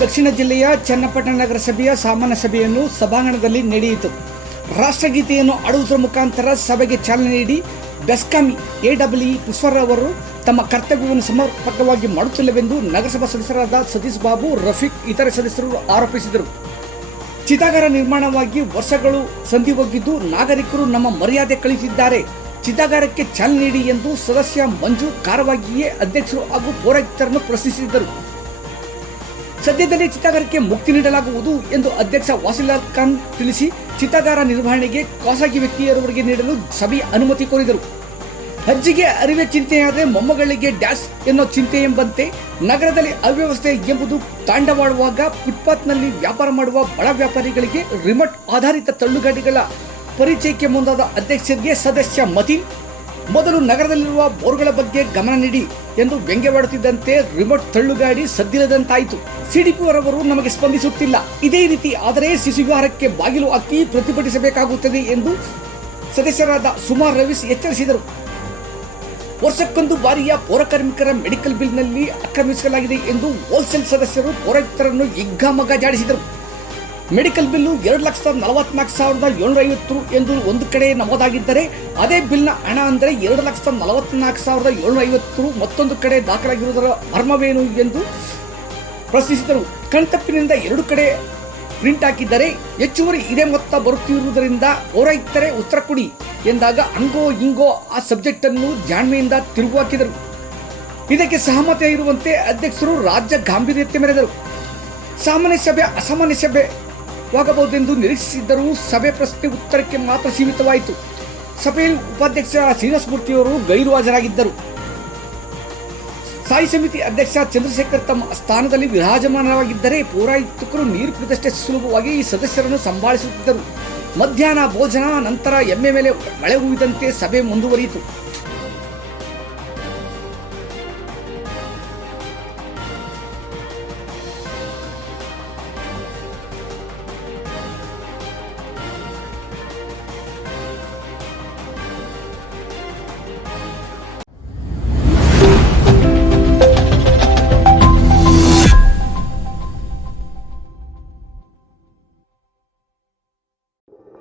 ದಕ್ಷಿಣ ಜಿಲ್ಲೆಯ ಚನ್ನಪಟ್ಟಣ ನಗರಸಭೆಯ ಸಾಮಾನ್ಯ ಸಭೆಯನ್ನು ಸಭಾಂಗಣದಲ್ಲಿ ನಡೆಯಿತು. ರಾಷ್ಟ್ರಗೀತೆಯನ್ನು ಹಾಡುವುದರ ಮುಖಾಂತರ ಸಭೆಗೆ ಚಾಲನೆ ನೀಡಿ ಬೆಸ್ಕಾಂ ಎಡಬ್ಲ್ಯೂ ಪುಷ್ಪರ್ ಅವರು ತಮ್ಮ ಕರ್ತವ್ಯವನ್ನು ಸಮರ್ಪಕವಾಗಿ ಮಾಡುತ್ತಿಲ್ಲವೆಂದು ನಗರಸಭಾ ಸದಸ್ಯರಾದ ಸತೀಶ್ ಬಾಬು, ರಫೀಕ್ ಇತರೆ ಸದಸ್ಯರು ಆರೋಪಿಸಿದರು. ಚಿತಾಗಾರ ನಿರ್ಮಾಣವಾಗಿ ವರ್ಷಗಳು ಸಂಧಿ ಹೋಗಿದ್ದು ನಾಗರಿಕರು ನಮ್ಮ ಮರ್ಯಾದೆ ಕಳಿಸಿದ್ದಾರೆ. ಚಿತಾಗಾರಕ್ಕೆ ಚಾಲನೆ ನೀಡಿ ಎಂದು ಸದಸ್ಯ ಮಂಜು ಕಾರವಾಗಿಯೇ ಅಧ್ಯಕ್ಷರು ಹಾಗೂ ಪೌರಾಯುಕ್ತರನ್ನು ಪ್ರಶ್ನಿಸಿದರು. ಸದ್ಯದಲ್ಲೇ ಚಿತಾಗಾರಕ್ಕೆ ಮುಕ್ತಿ ನೀಡಲಾಗುವುದು ಎಂದು ಅಧ್ಯಕ್ಷ ವಾಸಿಲಾಲ್ ಖಾನ್ ತಿಳಿಸಿ, ಚಿತಾಗಾರ ನಿರ್ವಹಣೆಗೆ ಖಾಸಗಿ ವ್ಯಕ್ತಿಯವರಿಗೆ ನೀಡಲು ಸಭೆಯ ಅನುಮತಿ ಕೋರಿದರು. ಅಜ್ಜಿಗೆ ಅರಿವೆ ಚಿಂತೆಯಾದರೆ ಮೊಮ್ಮಗಳಿಗೆ ಡ್ಯಾಶ್ ಎನ್ನೋ ಚಿಂತೆ ಎಂಬಂತೆ ನಗರದಲ್ಲಿ ಅವ್ಯವಸ್ಥೆ ಎಂಬುದು ತಾಂಡವಾಡುವಾಗ ಫುಟ್ಪಾತ್ನಲ್ಲಿ ವ್ಯಾಪಾರ ಮಾಡುವ ಬಡ ವ್ಯಾಪಾರಿಗಳಿಗೆ ರಿಮೋಟ್ ಆಧಾರಿತ ತಳ್ಳುಗಾಡಿಗಳ ಪರಿಚಯಕ್ಕೆ ಮುಂದಾದ ಅಧ್ಯಕ್ಷರಿಗೆ ಸದಸ್ಯ ಮತೀನ್, ಮೊದಲು ನಗರದಲ್ಲಿರುವ ಬೋರ್ಗಳ ಬಗ್ಗೆ ಗಮನ ನೀಡಿ ಎಂದು ವ್ಯಂಗ್ಯವಾಡುತ್ತಿದ್ದಂತೆ ರಿಮೋಟ್ ತಳ್ಳುಗಾಡಿ ಸದ್ದಿಲ್ಲದಂತಾಯಿತು. ಸಿಡಿಪಿಯವರವರು ನಮಗೆ ಸ್ಪಂದಿಸುತ್ತಿಲ್ಲ, ಇದೇ ರೀತಿ ಆದರೆ ಶಿಶುವಿಹಾರಕ್ಕೆ ಬಾಗಿಲು ಹಾಕಿ ಪ್ರತಿಭಟಿಸಬೇಕಾಗುತ್ತದೆ ಎಂದು ಸದಸ್ಯರಾದ ಸುಮಾರ್ ರವೀಶ್ ಎಚ್ಚರಿಸಿದರು. ವರ್ಷಕ್ಕೊಂದು ಬಾರಿಯ ಪೌರಕಾರ್ಮಿಕರ ಮೆಡಿಕಲ್ ಬಿಲ್ನಲ್ಲಿ ಆಕ್ರಮಿಸಲಾಗಿದೆ ಎಂದು ಹೋಲ್ಸೇಲ್ ಸದಸ್ಯರು ಪೌರಾಯುಕ್ತರನ್ನು ಹಿಗ್ಗಾಮಗ್ಗ ಜಾಡಿಸಿದರು. ಮೆಡಿಕಲ್ ಬಿಲ್ಲು 2,44,750 ಎಂದು ಒಂದು ಕಡೆ ನಮೂದಾಗಿದ್ದರೆ, ಅದೇ ಬಿಲ್ನ ಹಣ ಅಂದರೆ 2,44,750 ಮತ್ತೊಂದು ಕಡೆ ದಾಖಲಾಗಿರುವುದರ ಮರ್ಮವೇನು ಎಂದು ಪ್ರಶ್ನಿಸಿದರು. ಕಣ್ತಪ್ಪಿನಿಂದ ಎರಡು ಕಡೆ ಪ್ರಿಂಟ್ ಹಾಕಿದ್ದರೆ ಹೆಚ್ಚುವರಿ ಇದೇ ಮೊತ್ತ ಬರುತ್ತಿರುವುದರಿಂದ ಪೌರಾಯುಕ್ತರೇ ಉತ್ತರ ಕೊಡಿ ಎಂದಾಗ ಹಂಗೋ ಹಿಂಗೋ ಆ ಸಬ್ಜೆಕ್ಟ್ ಅನ್ನು ಜಾಣ್ಮೆಯಿಂದ ತಿರುಗು ಹಾಕಿದರು. ಇದಕ್ಕೆ ಸಹಮತ ಇರುವಂತೆ ಅಧ್ಯಕ್ಷರು ರಾಜ್ಯ ಗಾಂಭೀರ್ಯತೆ ಮೆರೆದರು. ಸಾಮಾನ್ಯ ಸಭೆ ಅಸಾಮಾನ್ಯ ಸಭೆವಾಗಬಹುದೆಂದು ನಿರೀಕ್ಷಿಸಿದ್ದರೂ ಸಭೆ ಪ್ರಶ್ನೆ ಉತ್ತರಕ್ಕೆ ಮಾತ್ರ ಸೀಮಿತವಾಯಿತು. ಸಭೆಯಲ್ಲಿ ಉಪಾಧ್ಯಕ್ಷ ಶ್ರೀನಿವಾಸ ಮೂರ್ತಿಯವರು ಗೈರು ಹಾಜರಾಗಿದ್ದರು. ಸ್ಥಾಯಿ ಸಮಿತಿ ಅಧ್ಯಕ್ಷ ಚಂದ್ರಶೇಖರ್ ತಮ್ಮ ಸ್ಥಾನದಲ್ಲಿ ವಿರಾಜಮಾನವಾಗಿದ್ದರೆ ಪೌರಾಯುಕ್ತರು ನೀರು ಕುಡಿದಷ್ಟೇ ಸುಲಭವಾಗಿ ಈ ಸದಸ್ಯರನ್ನು ಸಂಭಾಳಿಸುತ್ತಿದ್ದರು. ಮಧ್ಯಾಹ್ನ ಭೋಜನ ನಂತರ ಎಮ್ಮೆ ಮೇಲೆ ಮಳೆ ಹೂವಿದಂತೆ ಸಭೆ ಮುಂದುವರಿಯಿತು.